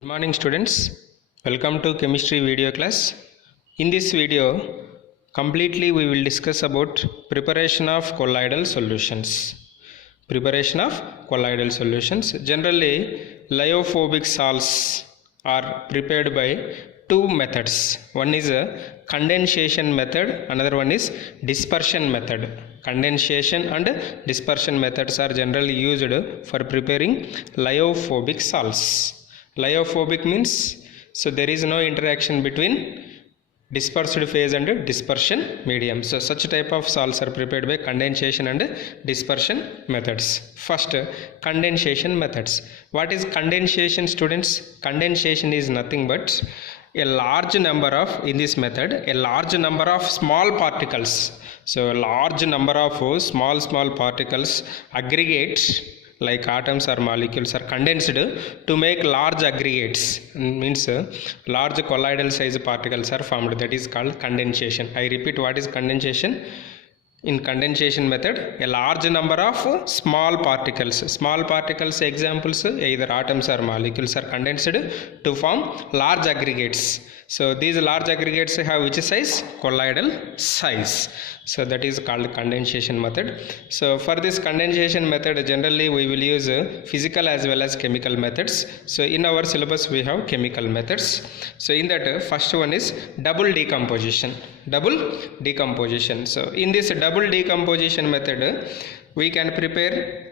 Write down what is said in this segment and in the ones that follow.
Good morning students, welcome to chemistry video class. In this video completely we will discuss about preparation of colloidal solutions. Generally lyophobic salts are prepared by two methods. One is a condensation method, another one is dispersion method. Condensation and dispersion methods are generally used for preparing lyophobic salts. Lyophobic means so there is no interaction between dispersed phase and dispersion medium. So such type of salts are prepared by condensation and dispersion methods. First, condensation methods. What is condensation, students? Condensation is nothing but a large number of, in this method, a large number of small particles. So a large number of small particles aggregate like atoms or molecules are condensed to make large aggregates, means large colloidal size particles are formed. That is called condensation. I repeat, what is condensation? In condensation method, a large number of small particles examples either atoms or molecules are condensed to form large aggregates. So these large aggregates have which size? Colloidal size. So that is called condensation method. So for this condensation method generally we will use physical as well as chemical methods. So in our syllabus we have chemical methods. So in that first one is double decomposition. So in this double decomposition method we can prepare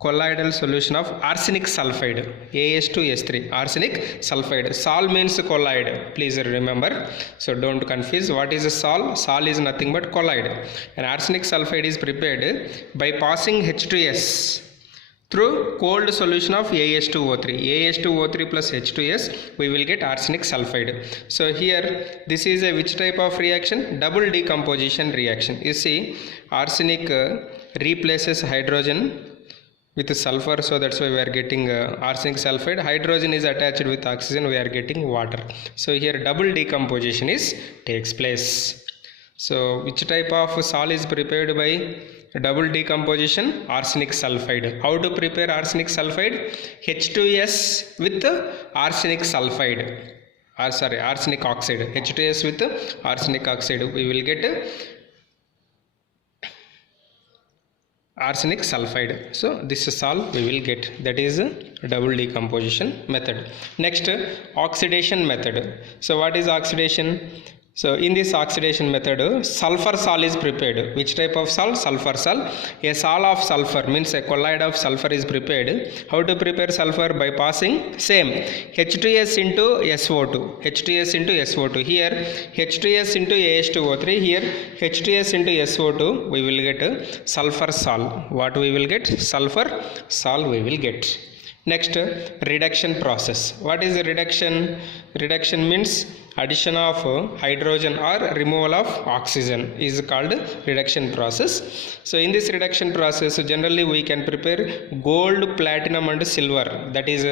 colloidal solution of arsenic sulfide, AS2S3, arsenic sulfide. Sol means colloid, please remember. So don't confuse. What is a sol? Sol is nothing but colloid. And arsenic sulfide is prepared by passing H2S through cold solution of AS2O3. AS2O3 plus H2S, we will get arsenic sulfide. So here this is a which type of reaction? Double decomposition reaction. You see, arsenic replaces hydrogen with sulfur, so that's why we are getting arsenic sulfide. Hydrogen is attached with oxygen, we are getting water. So here double decomposition takes place. So which type of sol is prepared by double decomposition? Arsenic sulfide. How to prepare arsenic sulfide? H2S with arsenic sulfide, arsenic oxide. H2S with arsenic oxide, we will get arsenic sulfide. So this is all we will get, that is double decomposition method. Next, oxidation method. So what is oxidation? So in this oxidation method sulfur sol is prepared. Which type of sol? Sulfur sol. A sol of sulfur means a colloid of sulfur is prepared. How to prepare sulfur? By passing same H2S into SO2. Here H2S into AS2O3, here H2S into SO2, we will get sulfur sol. What we will get? Sulfur sol we will get. Next, reduction process. What is reduction? Reduction means addition of hydrogen or removal of oxygen is called reduction process. So in this reduction process generally we can prepare gold, platinum and silver, that is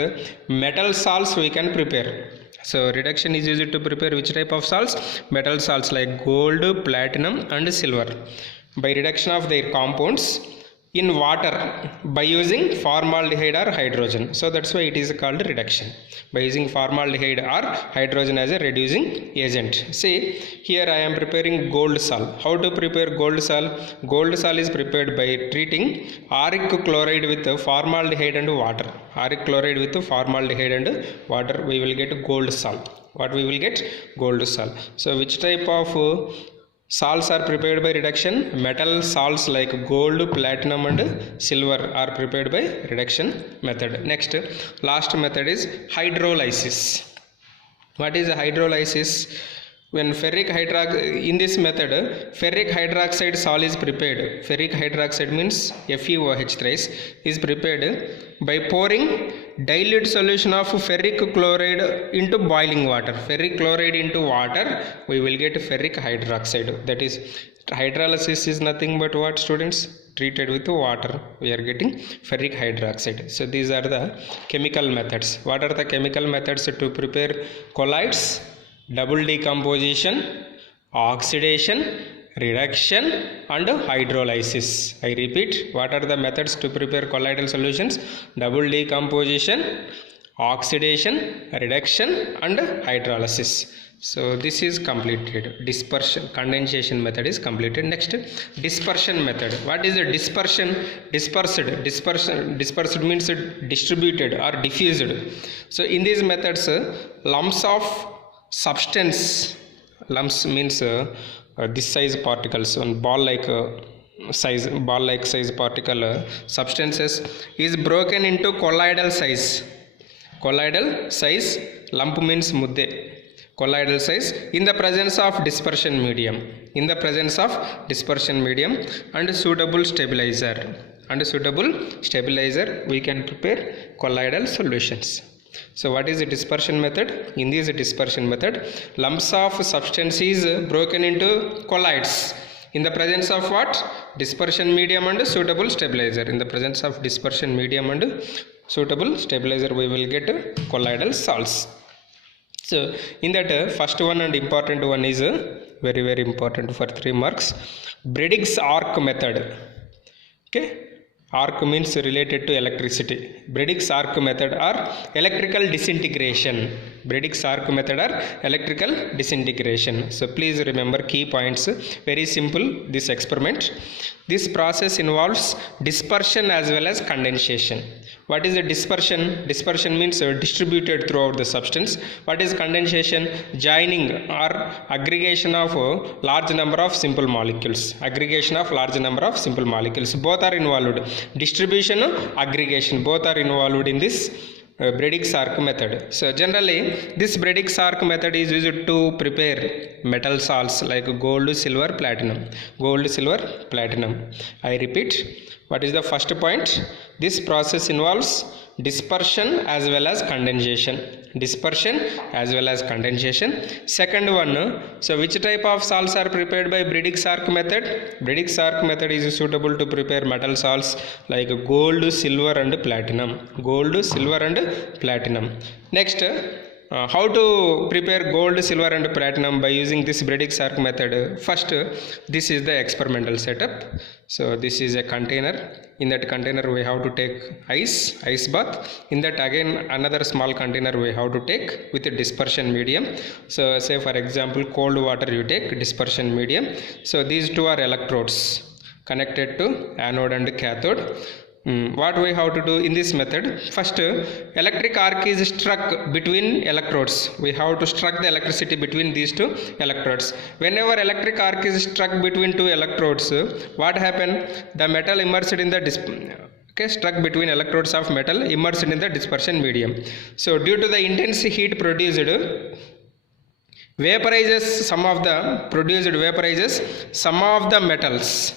metal salts we can prepare. So reduction is used to prepare which type of salts? Metal salts like gold, platinum and silver by reduction of their compounds in water by using formaldehyde or hydrogen. So that's why it is called reduction, by using formaldehyde or hydrogen as a reducing agent. See, here I am preparing gold sol. How to prepare gold sol? Gold sol is prepared by treating auric chloride with formaldehyde and water. Auric chloride with formaldehyde and water, we will get gold sol. What we will get? Gold sol. So which type of salts are prepared by reduction? Metal salts like gold, platinum and silver are prepared by reduction method. Next, last method is hydrolysis. What is hydrolysis? When ferric hydroxide, in this method ferric hydroxide sol is prepared. Ferric hydroxide means FeOH thrice is prepared by pouring dilute solution of ferric chloride into boiling water. Ferric chloride into water, we will get ferric hydroxide. That is, hydrolysis is nothing but what, students? Treated with water, we are getting ferric hydroxide. So these are the chemical methods. What are the chemical methods to prepare colloids? Double decomposition, oxidation, reduction and hydrolysis. I repeat, what are the methods to prepare colloidal solutions? Double decomposition, oxidation, reduction and hydrolysis. So this is completed. Dispersion, condensation method is completed. Next, dispersion method. What is the dispersion? Dispersed means distributed or diffused. So in these methods, lumps of substance, lumps means this size particles on ball like size particle substances is broken into colloidal size. Colloidal size, lump means mudde, colloidal size in the presence of dispersion medium. In the presence of dispersion medium and suitable stabilizer. We can prepare colloidal solutions. So what is the dispersion method? In this dispersion method, lumps of substance is broken into colloids. In the presence of what? Dispersion medium and suitable stabilizer. In the presence of dispersion medium and suitable stabilizer, we will get colloidal salts. So in that first one and important one is very important for 3 marks. Bradig's arc method. Okay. Arc means related to electricity. Bradig's arc method or electrical disintegration. Bradig's arc method or electrical disintegration. So please remember key points. Very simple this experiment. This process involves dispersion as well as condensation. What is the dispersion? Dispersion means distributed throughout the substance. What is condensation? Joining or aggregation of large number of simple molecules. Aggregation of large number of simple molecules. Both are involved. Distribution, aggregation, both are involved in this Bradig's arc method. So generally this Bradig's arc method is used to prepare metal salts like gold, silver, platinum. Gold, silver, platinum. I repeat, what is the first point? This process involves dispersion as well as condensation. Dispersion as well as condensation. Second one, so which type of salts are prepared by Bradig's arc method? Bradig's arc method is suitable to prepare metal salts like gold, silver and platinum. Gold, silver and platinum. Next, how to prepare gold, silver and platinum by using this Bradig's arc method? First, this is the experimental setup. So this is a container. In that container we have to take ice bath. In that again another small container we have to take with a dispersion medium. So say for example cold water you take dispersion medium. So these two are electrodes connected to anode and cathode. What we have to do in this method? First, electric arc is struck between electrodes. We have to struck the electricity between these two electrodes. Whenever electric arc is struck between two electrodes, what happen? The metal immersed in the struck between electrodes of metal immersed in the dispersion medium. So due to the intense heat produced, vaporizes some of the metals.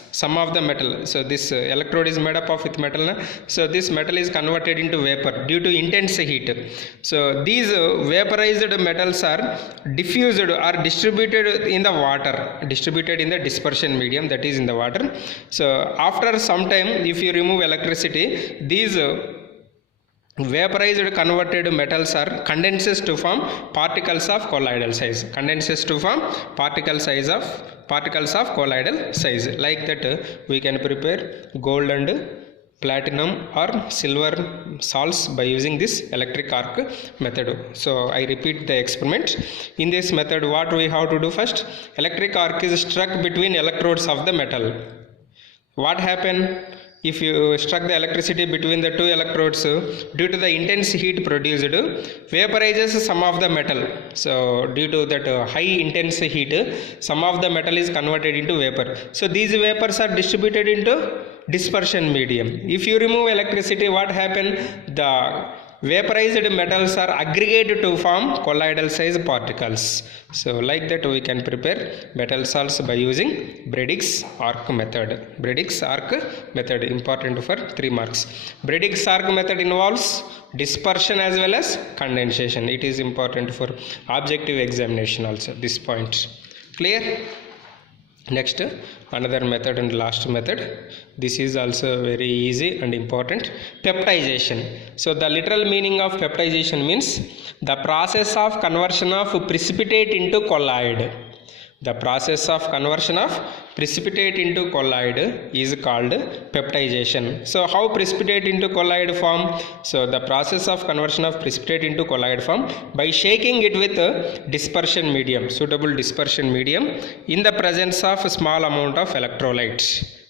So this electrode is made up of with metal. So this metal is converted into vapor due to intense heat. So these vaporized metals are diffused or distributed in the water, distributed in the dispersion medium, that is in the water. So after some time, if you remove electricity, these vaporized converted metals are condenses to form particles of colloidal size. Condenses to form particles of colloidal size. Like that we can prepare gold and platinum or silver salts by using this electric arc method. So I repeat the experiment. In this method what we have to do? First, electric arc is struck between electrodes of the metal. What happened? If you struck the electricity between the two electrodes, due to the intense heat produced, vaporizes some of the metal. So due to that high intense heat, some of the metal is converted into vapor. So these vapors are distributed into dispersion medium. If you remove electricity, what happen? The vaporized metals are aggregated to form colloidal size particles. So like that we can prepare metal salts by using Bradig's arc method. Bradig's arc method important for 3 marks. Bradig's arc method involves dispersion as well as condensation. It is important for objective examination also, this point. Clear? Next, another method and last method. This is also very easy and important. Peptization. So the literal meaning of peptization means the process of conversion of precipitate into colloid. The process of conversion of precipitate into colloid is called peptidization. So how precipitate into colloid form? So the process of conversion of precipitate into colloid form by shaking it with a dispersion medium, suitable dispersion medium in the presence of small amount of electrolyte.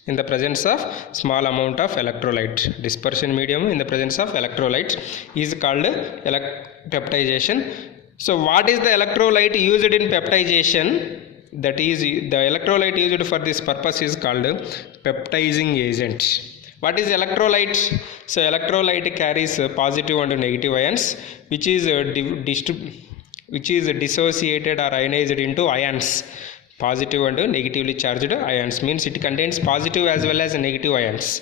In the presence of small amount of electrolyte, dispersion medium in the presence of electrolyte is called peptidization. So what is the electrolyte used in peptidization? That is, the electrolyte used for this purpose is called peptizing agent. What is electrolyte? So electrolyte carries positive and negative ions, which is dissociated or ionized into ions. Positive and negatively charged ions means it contains positive as well as negative ions.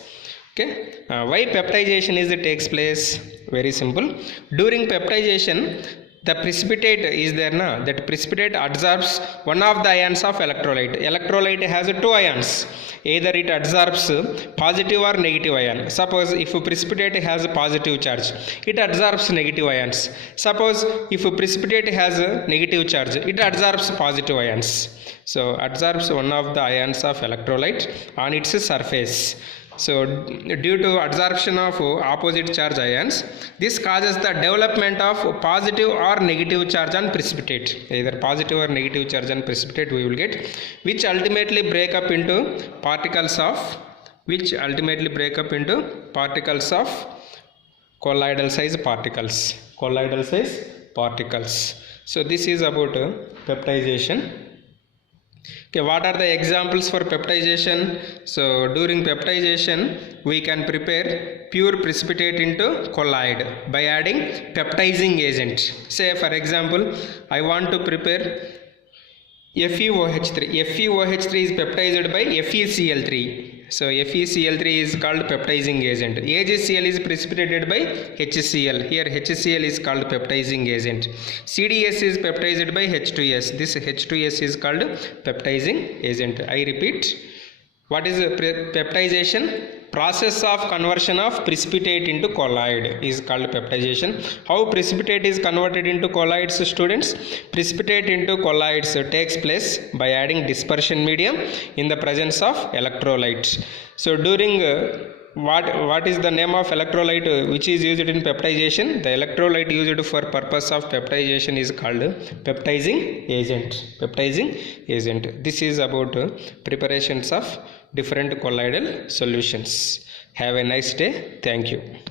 Okay, why peptidization takes place? Very simple. During peptidization, the precipitate is there na, that precipitate absorbs one of the ions of electrolyte. Electrolyte has two ions, either it absorbs positive or negative ion. Suppose if precipitate has a positive charge, it absorbs negative ions. Suppose if precipitate has a negative charge, it absorbs positive ions. So absorbs one of the ions of electrolyte on its surface. So due to absorption of opposite charge ions, this causes the development of positive or negative charge on precipitate. Either positive or negative charge on precipitate we will get, which ultimately break up into particles of colloidal size particles. So this is about peptidization. Okay, what are the examples for peptidization? So during peptidization we can prepare pure precipitate into colloid by adding peptizing agent. Say for example, I want to prepare FeOH3. FeOH3 is peptized by FeCl3. So FeCl3 is called peptizing agent. AgCl is precipitated by HCl. Here HCl is called peptizing agent. CDS is peptized by H2S. This H2S is called peptizing agent. I repeat, what is peptidization? Process of conversion of precipitate into colloid is called peptidization. How precipitate is converted into colloids, students? Precipitate into colloids takes place by adding dispersion medium in the presence of electrolyte. So during what is the name of electrolyte which is used in peptidization? The electrolyte used for purpose of peptidization is called peptizing agent. This is about preparations of different colloidal solutions. Have a nice day. Thank you.